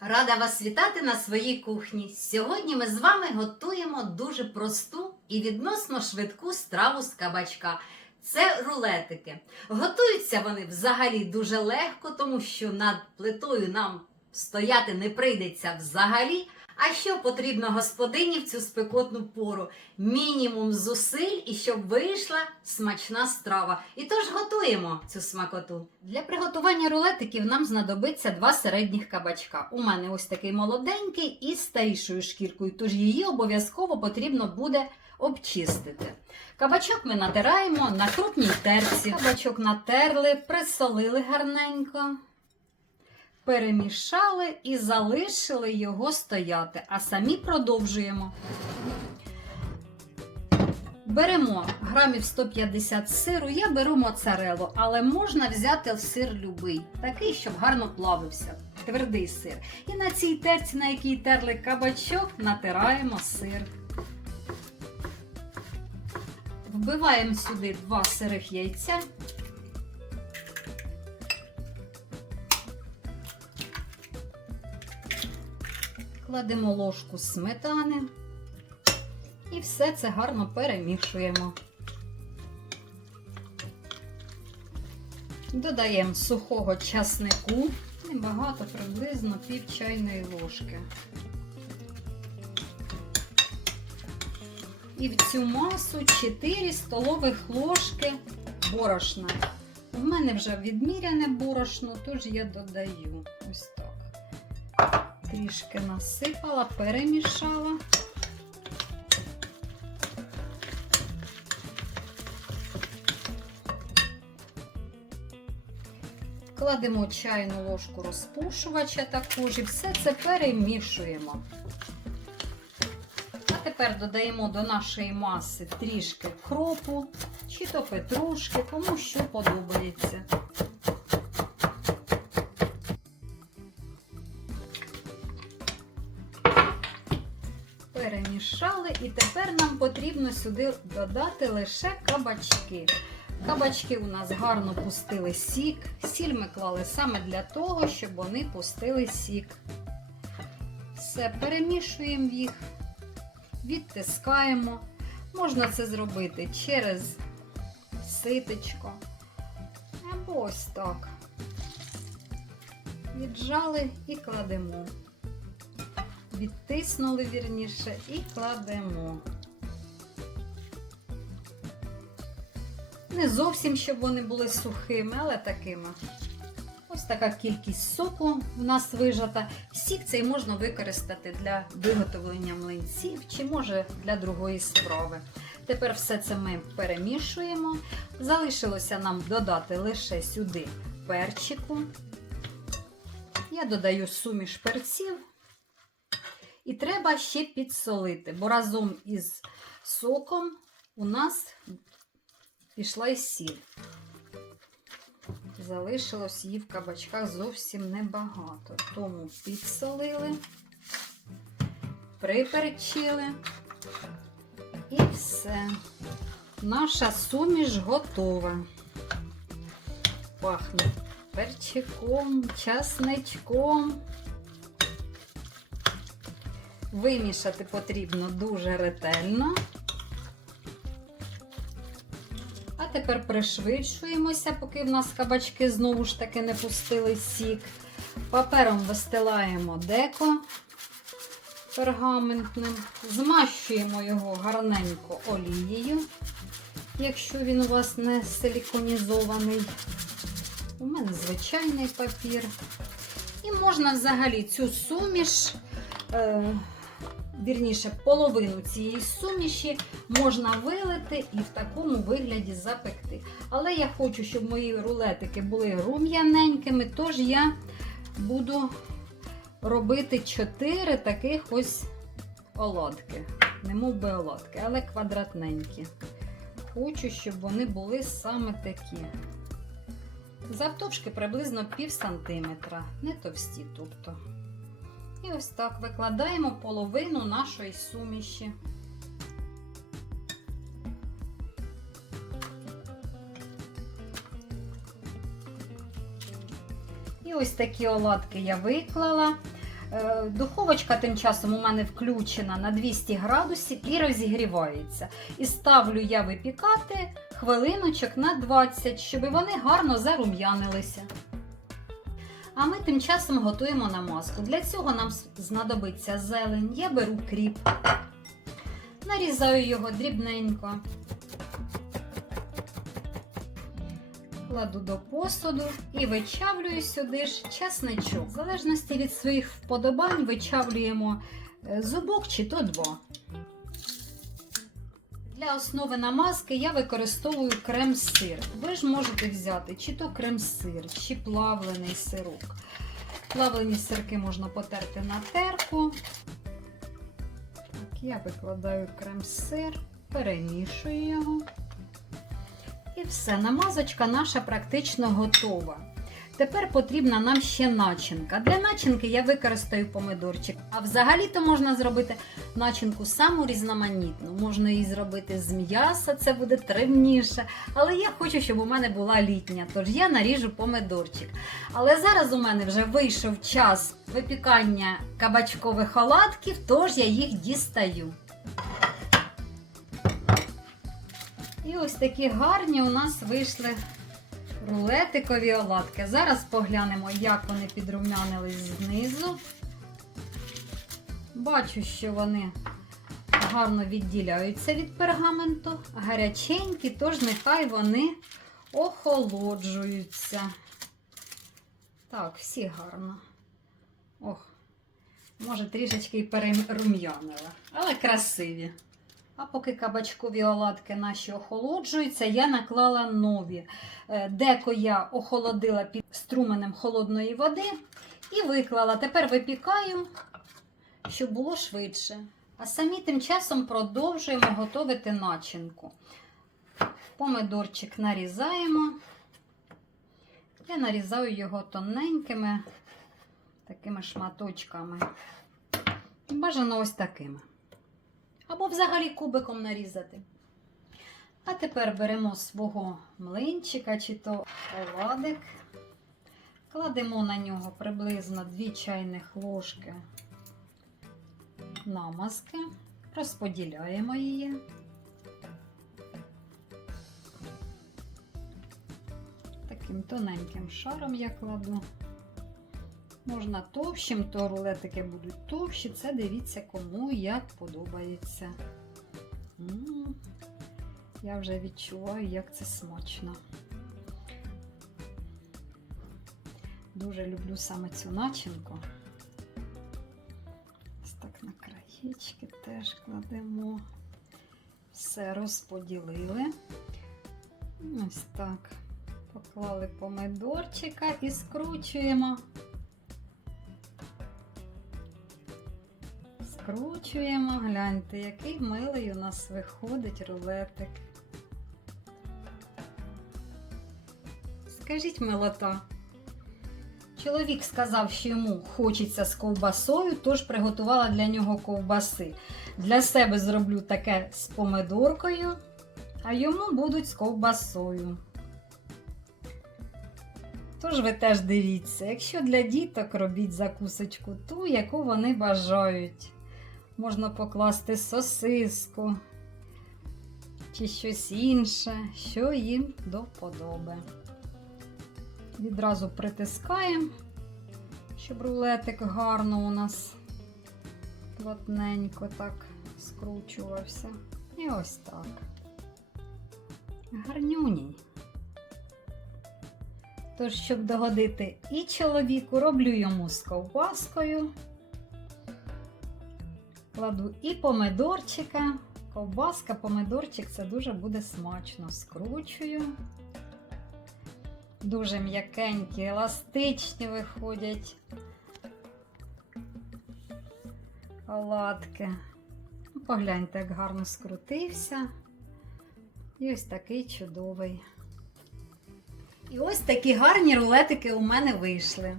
Рада вас вітати на своїй кухні. Сьогодні ми з вами готуємо дуже просту і відносно швидку страву з кабачка. Це рулетики. Готуються вони взагалі дуже легко, тому що над плитою нам стояти не прийдеться взагалі. А що потрібно господині в цю спекотну пору? Мінімум зусиль і щоб вийшла смачна страва. І тож готуємо цю смакоту. Для приготування рулетиків нам знадобиться два середніх кабачка. У мене ось такий молоденький із старішою шкіркою, тож її обов'язково потрібно буде обчистити. Кабачок ми натираємо на крупній терці. Кабачок натерли, присолили гарненько перемішали і залишили його стояти, а самі продовжуємо. Беремо грамів 150 сиру, я беру моцарелу, але можна взяти сир любий, такий, щоб гарно плавився, твердий сир. І на цій терці, на якій терли кабачок, натираємо сир. Вбиваємо сюди два сирих яйця. Кладемо ложку сметани і все це гарно перемішуємо. Додаємо сухого часнику, небагато, приблизно пів чайної ложки. І в цю масу 4 столових ложки борошна. У мене вже відміряне борошно, тож я додаю ось так. Трішки насипала, перемішала. Кладемо чайну ложку розпушувача також і все це перемішуємо. А тепер додаємо до нашої маси трішки кропу, чи то петрушки, кому що подобається. Перемішали, і тепер нам потрібно сюди додати лише кабачки. Кабачки у нас гарно пустили сік. Сіль ми клали саме для того, щоб вони пустили сік. Все, перемішуємо їх, відтискаємо. Можна це зробити через ситочко. Або ось так. Віджали і кладемо відтиснули вірніше і кладемо. Не зовсім, щоб вони були сухими, але такими. Ось така кількість соку в нас вижата. Сік цей можна використати для виготовлення млинців чи, може, для другої справи. Тепер все це ми перемішуємо. Залишилося нам додати лише сюди перчику. Я додаю суміш перців. І треба ще підсолити, бо разом із соком у нас пішла і сіль. Залишилось її в кабачках зовсім небагато. Тому підсолили, приперчили і все. Наша суміш готова. Пахне перчиком, часничком. Вимішати потрібно дуже ретельно. А тепер пришвидшуємося, поки в нас кабачки знову ж таки не пустили сік. Папером вистилаємо деко пергаментним, змащуємо його гарненько олією, якщо він у вас не силіконізований. У мене звичайний папір. І можна взагалі цю суміш. Е вірніше, половину цієї суміші можна вилити і в такому вигляді запекти. Але я хочу, щоб мої рулетики були рум'яненькими, тож я буду робити 4 таких ось оладки. Не мов би оладки, але квадратненькі. Хочу, щоб вони були саме такі. Завтовшки приблизно пів сантиметра, не товсті, тобто. І ось так викладаємо половину нашої суміші. І ось такі оладки я виклала. Е, Духовочка тим часом у мене включена на 200 градусів і розігрівається. І ставлю я випікати хвилиночок на 20, щоб вони гарно зарум'янилися. А ми тим часом готуємо намазку. Для цього нам знадобиться зелень. Я беру кріп, нарізаю його дрібненько. Кладу до посуду і вичавлюю сюди ж чесничок. В залежності від своїх вподобань вичавлюємо е, зубок чи то два. Для основи намазки я використовую крем-сир. Ви ж можете взяти чи то крем-сир, чи плавлений сирок. Плавлені сирки можна потерти на терку. Так, я викладаю крем-сир, перемішую його. І все, намазочка наша практично готова. Тепер потрібна нам ще начинка. Для начинки я використаю помидорчик. А взагалі-то можна зробити начинку саму різноманітну. Можна її зробити з м'яса, це буде тривніше. Але я хочу, щоб у мене була літня, тож я наріжу помидорчик. Але зараз у мене вже вийшов час випікання кабачкових оладків, тож я їх дістаю. І ось такі гарні у нас вийшли рулетикові оладки. Зараз поглянемо, як вони підрумянились знизу. Бачу, що вони гарно відділяються від пергаменту, гаряченькі, тож нехай вони охолоджуються. Так, всі гарно. Ох, може, трішечки і перерум'янила, але красиві. А поки кабачкові оладки наші охолоджуються, я наклала нові. Е, Деко я охолодила під струменем холодної води і виклала. Тепер випікаю, щоб було швидше. А самі тим часом продовжуємо готувати начинку. Помидорчик нарізаємо. Я нарізаю його тоненькими такими шматочками. Бажано ось такими. Або взагалі кубиком нарізати. А тепер беремо свого млинчика чи то оладик, кладемо на нього приблизно 2 чайних ложки намазки, розподіляємо її. Таким тоненьким шаром я кладу. Можна товщим, то рулетики будуть товщі. Це дивіться, кому як подобається. М, Я вже відчуваю, як це смачно. Дуже люблю саме цю начинку. Ось так на краєчки теж кладемо. Все розподілили. Ось так. Поклали помидорчика і скручуємо. Скручуємо, гляньте, який милий у нас виходить рулетик. Скажіть милота. Чоловік сказав, що йому хочеться з ковбасою, тож приготувала для нього ковбаси. Для себе зроблю таке з помидоркою, а йому будуть з ковбасою. Тож ви теж дивіться, якщо для діток робіть закусочку ту, яку вони бажають. Можна покласти сосиску чи щось інше, що їм до вподоби. Відразу притискаємо, щоб рулетик гарно у нас плотненько так скручувався. І ось так. Гарнюній. Тож, щоб догодити і чоловіку, роблю йому з ковбаскою. Кладу і помидорчика. Ковбаска, помидорчик це дуже буде смачно. Скручую. Дуже м'якенькі, еластичні виходять оладки. Ну, Погляньте, як гарно скрутився. І ось такий чудовий. І ось такі гарні рулетики у мене вийшли.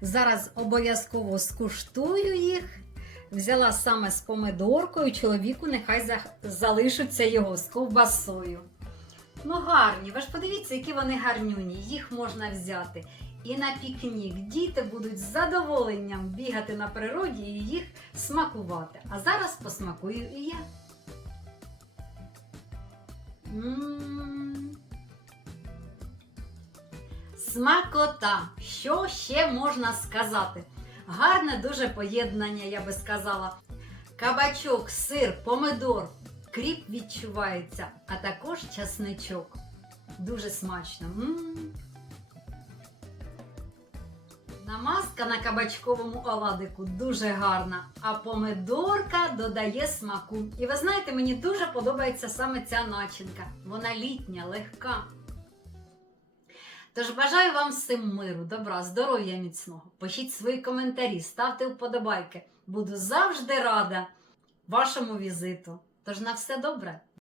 Зараз обов'язково скуштую їх. Взяла саме з помидоркою, чоловіку нехай за- залишиться його з ковбасою. Ну, гарні, ви ж подивіться, які вони гарнюні. Їх можна взяти і на пікнік. Діти будуть з задоволенням бігати на природі і їх смакувати. А зараз посмакую і я. М. Смакота. Що ще можна сказати? Гарне дуже поєднання, я би сказала. Кабачок, сир, помидор, кріп відчувається, а також часничок. Дуже смачно. М. Намазка на кабачковому оладику дуже гарна, а помидорка додає смаку. І ви знаєте, мені дуже подобається саме ця начинка. Вона літня, легка. Тож бажаю вам всім миру, добра, здоров'я міцного. Пишіть свої коментарі, ставте вподобайки. Буду завжди рада вашому візиту. Тож на все добре!